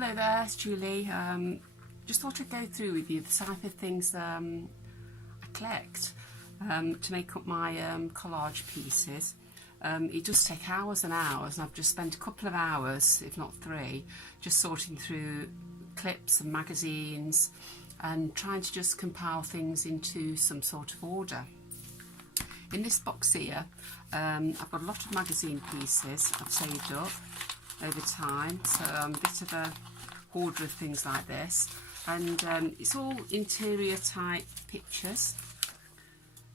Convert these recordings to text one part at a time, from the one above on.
Hello there, it's Julie. Just thought I'd go through with you the type of things I collect to make up my collage pieces. It does take hours and hours, and I've just spent a couple of hours, if not 3, just sorting through clips and magazines and trying to just compile things into some sort of order. In this box here, I've got a lot of magazine pieces I've saved up over time, so I'm a bit of a hoarder of things like this, and it's all interior type pictures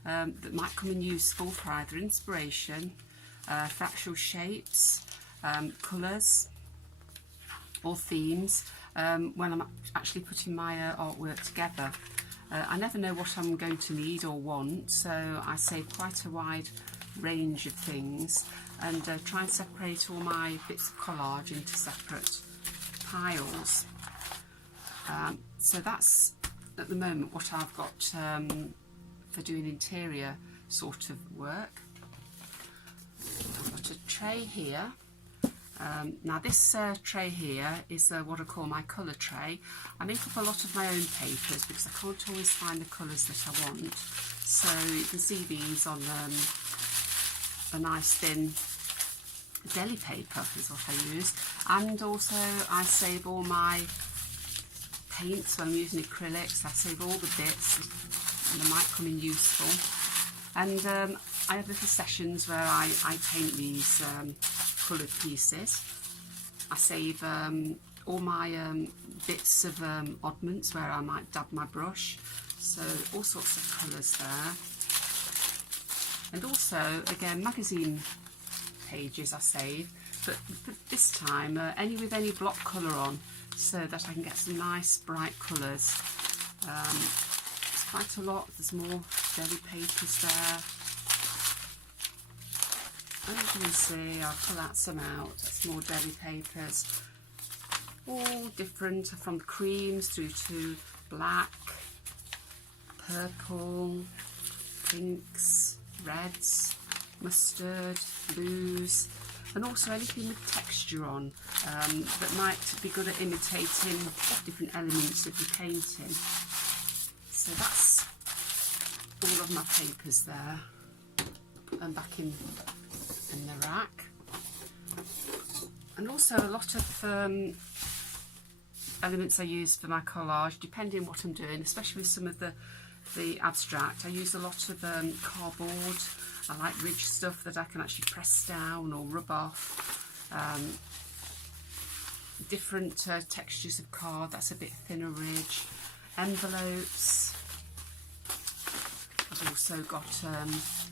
that might come in useful for either inspiration, for actual shapes, colours or themes when I'm actually putting my artwork together. I never know what I'm going to need or want, so I save quite a wide range of things and try and separate all my bits of collage into separate piles. So that's at the moment what I've got for doing interior sort of work. I've got a tray here. Now this tray here is what I call my colour tray. I make up a lot of my own papers because I can't always find the colours that I want. So you can see these on a nice thin deli paper is what I use, and also I save all my paints when I'm using acrylics. I save all the bits and they might come in useful, and I have little sessions where I paint these coloured pieces. I save all my bits of oddments where I might dab my brush, so all sorts of colours there. And also, again, magazine pages I save, but this time with any block colour on, so that I can get some nice bright colours. It's quite a lot. There's more deli papers there. As you can see, I'll pull out some out. That's more deli papers. All different, from creams through to black, purple, pinks, reds, mustard, blues, and also anything with texture on that might be good at imitating different elements of your painting. So that's all of my papers there. Put them back in the rack. And also a lot of elements I use for my collage, depending on what I'm doing, especially with some of the abstract. I use a lot of cardboard. I like ridge stuff that I can actually press down or rub off. Different textures of card, that's a bit thinner ridge. Envelopes. I've also got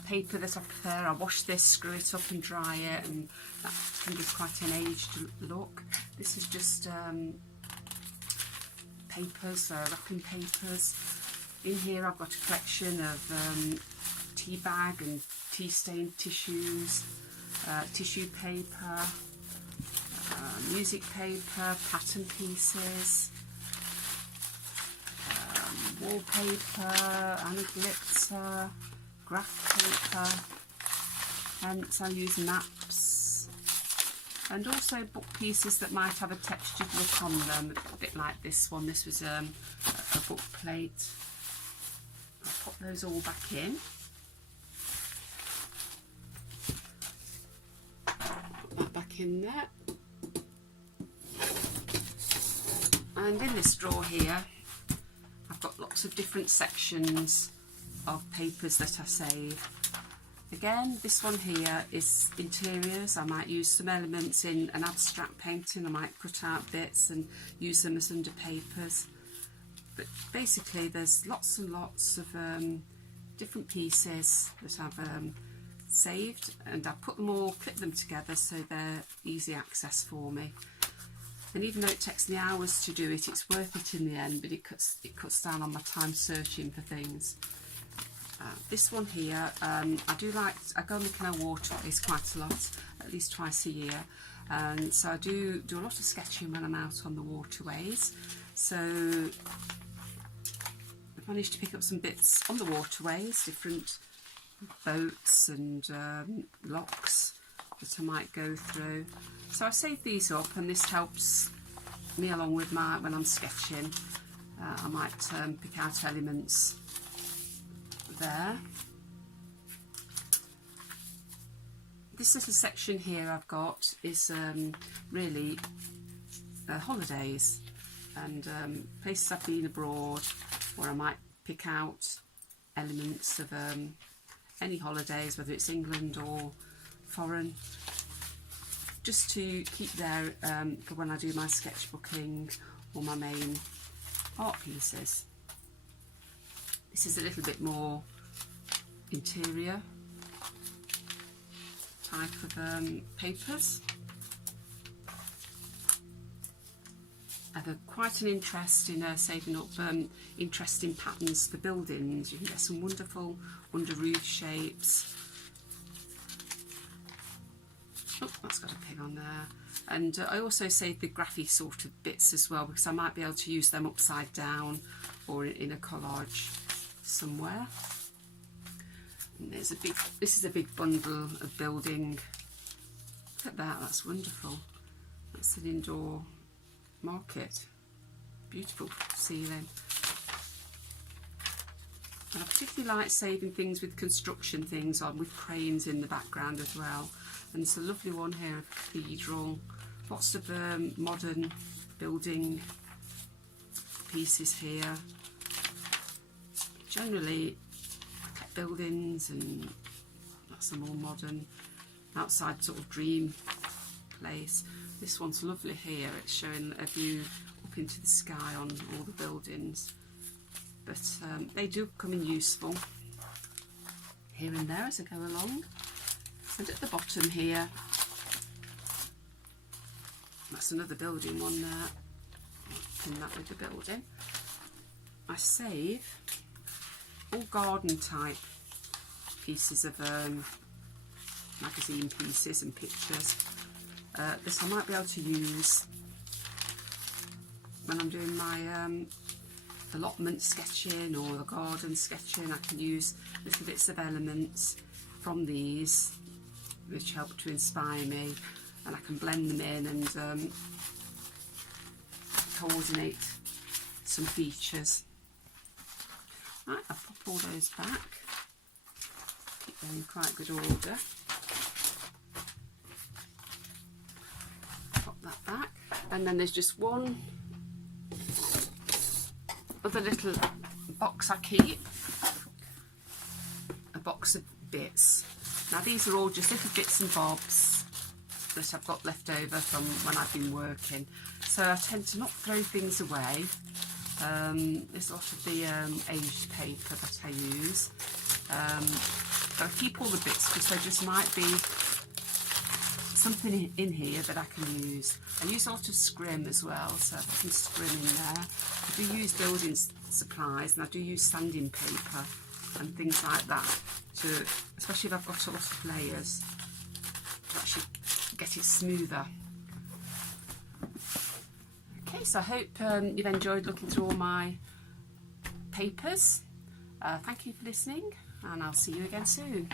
paper that I prepare. I wash this, screw it up and dry it, and that can give quite an aged look. This is just papers, wrapping papers. In here I've got a collection of tea bag and tea stained tissues, tissue paper, music paper, pattern pieces, wallpaper, glitter, graph paper, and I use maps, and also book pieces that might have a textured look on them, a bit like this one. This was a book plate. I'll pop those all back in. Put that back in there. And in this drawer here, I've got lots of different sections of papers that I save. Again, this one here is interiors. I might use some elements in an abstract painting. I might cut out bits and use them as under papers. But basically there's lots and lots of different pieces that I've saved, and I put them all, clip them together so they're easy access for me. And even though it takes me hours to do it, it's worth it in the end, but it cuts down on my time searching for things. This one here, I go on the canal waterways quite a lot, at least twice a year, and so I do a lot of sketching when I'm out on the waterways. So I've managed to pick up some bits on the waterways, different boats and locks that I might go through. So I save these up, and this helps me along with when I'm sketching. I might pick out elements there. This little section here I've got is really holidays and places I've been abroad, or I might pick out elements of any holidays, whether it's England or foreign, just to keep there for when I do my sketchbooking or my main art pieces. This is a little bit more interior type of papers. I have quite an interest in saving up interesting patterns for buildings. You can get some wonderful under roof shapes. Oh, that's got a pig on there. And I also save the graphy sort of bits as well, because I might be able to use them upside down or in a collage somewhere. And there's a big, this is a big bundle of building. Look at that, that's wonderful. That's an indoor market. Beautiful ceiling. And I particularly like saving things with construction things on, with cranes in the background as well. And it's a lovely one here, a cathedral. Lots of modern building pieces here. Generally buildings, and that's a more modern outside sort of dream place. This one's lovely here, it's showing a view up into the sky on all the buildings, but they do come in useful here and there as I go along. And at the bottom here, that's another building one there, I'll pin that with the building. I save all garden type pieces of magazine pieces and pictures. This I might be able to use when I'm doing my allotment sketching or the garden sketching. I can use little bits of elements from these which help to inspire me, and I can blend them in and coordinate some features. Right, I'll pop all those back, keep them in quite good order. Pop that back, and then there's just one other little box I keep, a box of bits. Now these are all just little bits and bobs that I've got left over from when I've been working, so I tend to not throw things away. There's a lot of the aged paper that I use, but I keep all the bits because there just might be something in here that I can use. I use a lot of scrim as well, so I've got some scrim in there. I do use building supplies, and I do use sanding paper and things like that, to, especially if I've got a lot of layers, to actually get it smoother. Okay, so I hope you've enjoyed looking through all my papers. Thank you for listening, and I'll see you again soon.